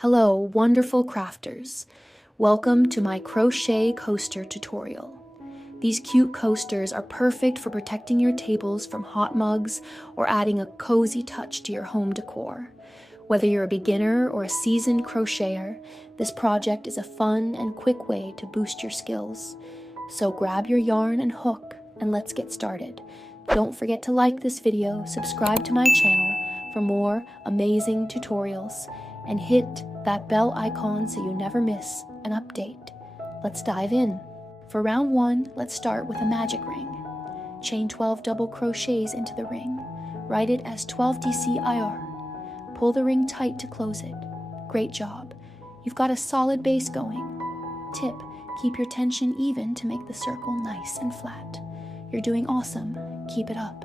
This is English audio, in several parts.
Hello, wonderful crafters. Welcome to my crochet coaster tutorial. These cute coasters are perfect for protecting your tables from hot mugs or adding a cozy touch to your home decor. Whether you're a beginner or a seasoned crocheter, this project is a fun and quick way to boost your skills. So grab your yarn and hook and let's get started. Don't forget to like this video, subscribe to my channel for more amazing tutorials, and hit that bell icon so you never miss an update. Let's dive in. For round 1, let's start with a magic ring. Chain 12 double crochets into the ring. Write it as 12 DCIR. Pull the ring tight to close it. Great job. You've got a solid base going. Tip, keep your tension even to make the circle nice and flat. You're doing awesome. Keep it up.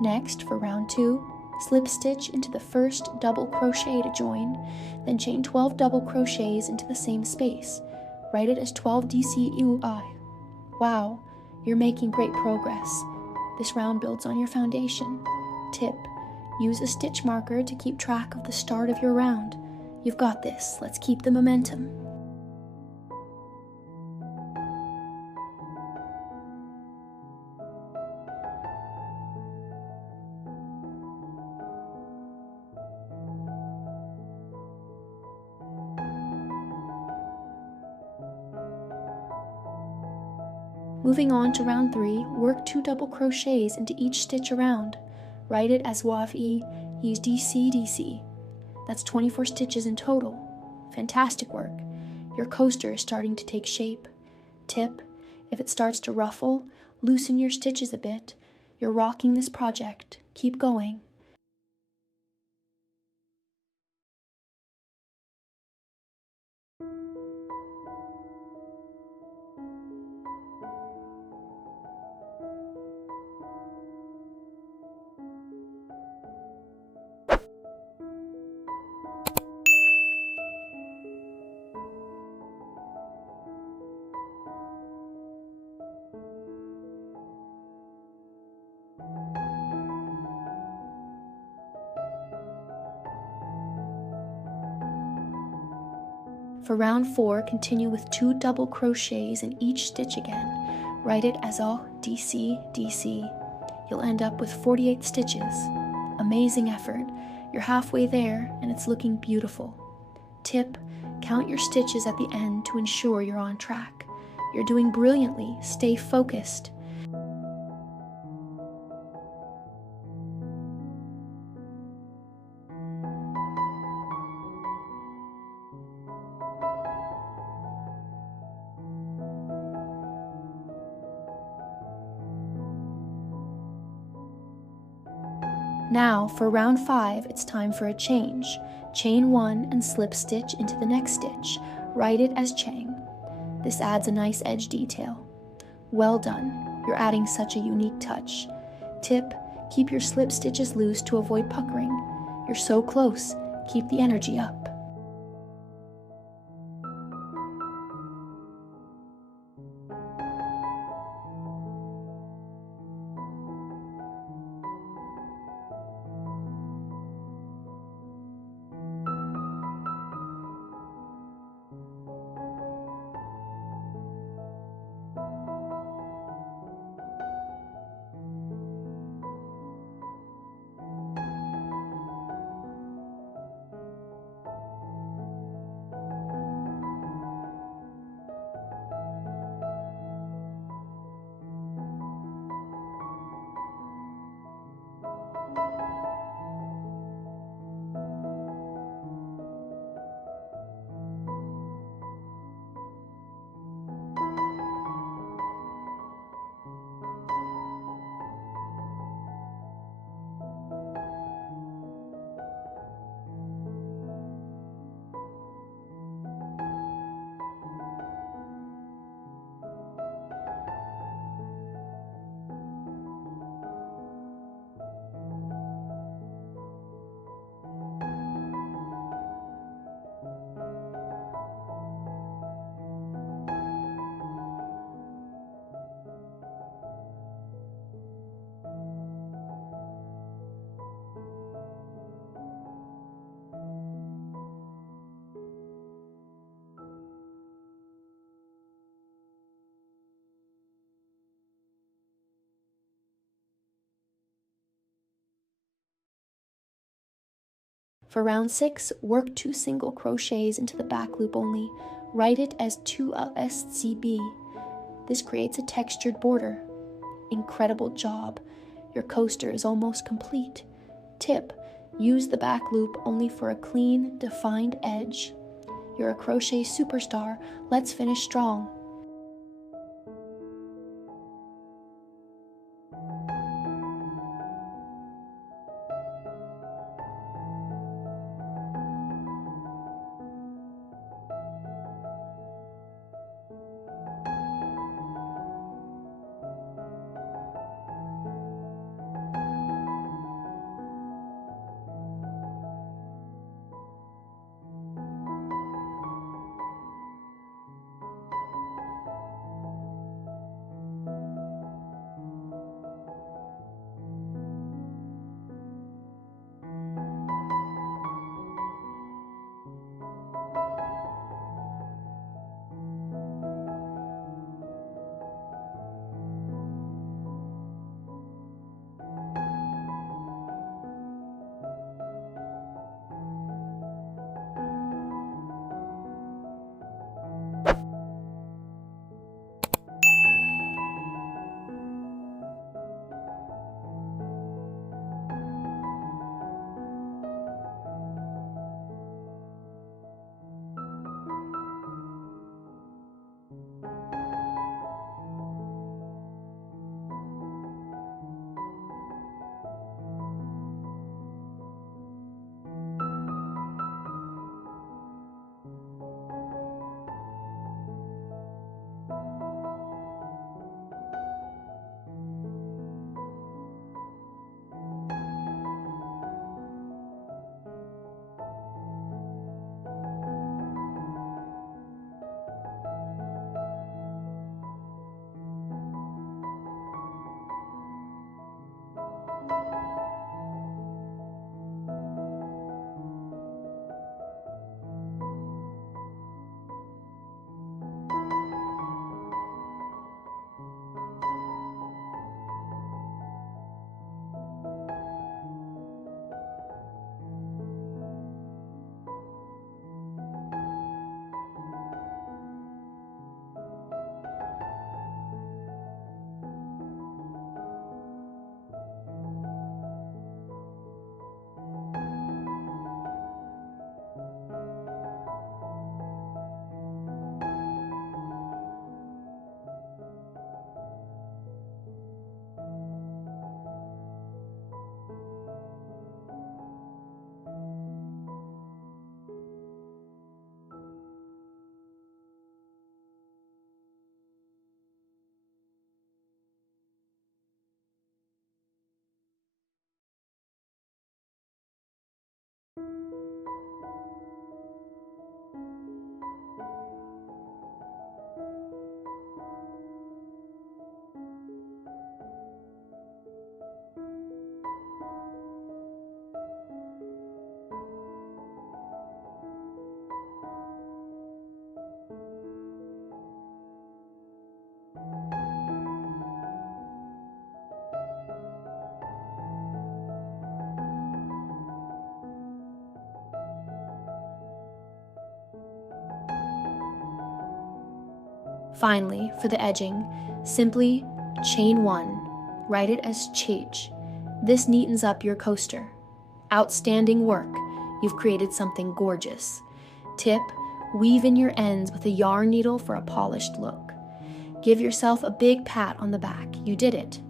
Next, for round 2, slip stitch into the first double crochet to join, then chain 12 double crochets into the same space. Write it as 12 DCUI. Wow, you're making great progress. This round builds on your foundation. Tip, use a stitch marker to keep track of the start of your round. You've got this. Let's keep the momentum. Moving on to round 3, work 2 double crochets into each stitch around. Write it as WAV-E, use DC. That's 24 stitches in total. Fantastic work. Your coaster is starting to take shape. Tip, if it starts to ruffle, loosen your stitches a bit. You're rocking this project. Keep going. For round 4, continue with 2 double crochets in each stitch again. Write it as DC. You'll end up with 48 stitches. Amazing effort. You're halfway there and it's looking beautiful. Tip, count your stitches at the end to ensure you're on track. You're doing brilliantly. Stay focused. Now, for round 5, it's time for a change. Chain 1 and slip stitch into the next stitch. Write it as Chang. This adds a nice edge detail. Well done. You're adding such a unique touch. Tip, keep your slip stitches loose to avoid puckering. You're so close. Keep the energy up. For round 6, work 2 single crochets into the back loop only. Write it as 2SCB. This creates a textured border. Incredible job. Your coaster is almost complete. Tip: use the back loop only for a clean, defined edge. You're a crochet superstar. Let's finish strong. Finally, for the edging, simply chain 1. Write it as chage. This neatens up your coaster. Outstanding work. You've created something gorgeous. Tip: weave in your ends with a yarn needle for a polished look. Give yourself a big pat on the back. You did it.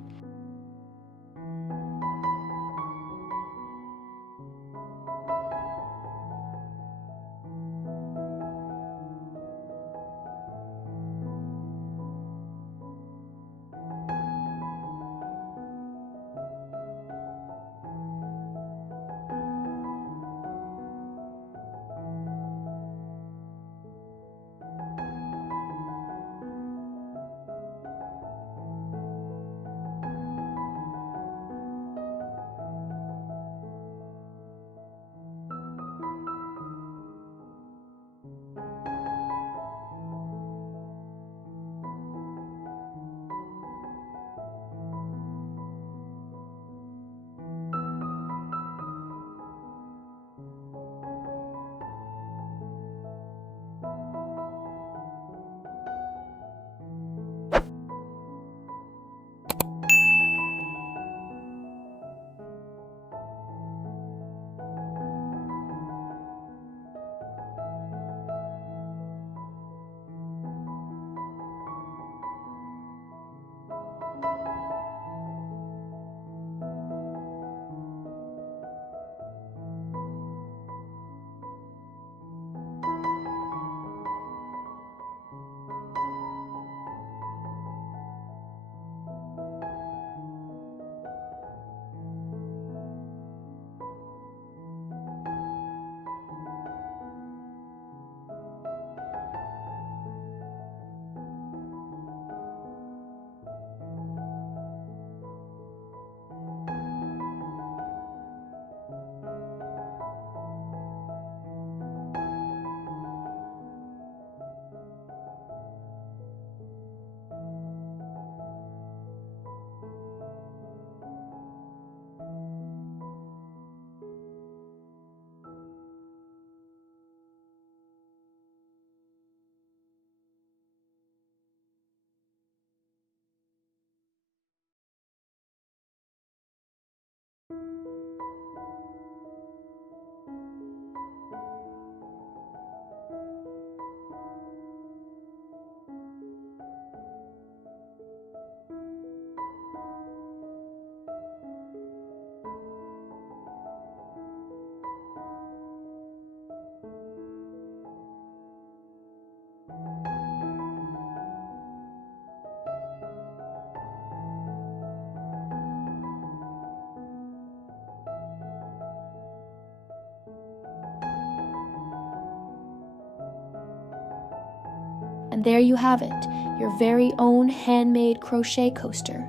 And there you have it, your very own handmade crochet coaster.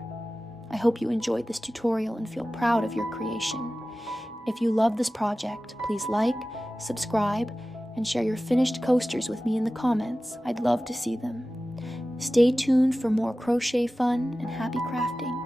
I hope you enjoyed this tutorial and feel proud of your creation. If you love this project, please like, subscribe, and share your finished coasters with me in the comments. I'd love to see them. Stay tuned for more crochet fun and happy crafting.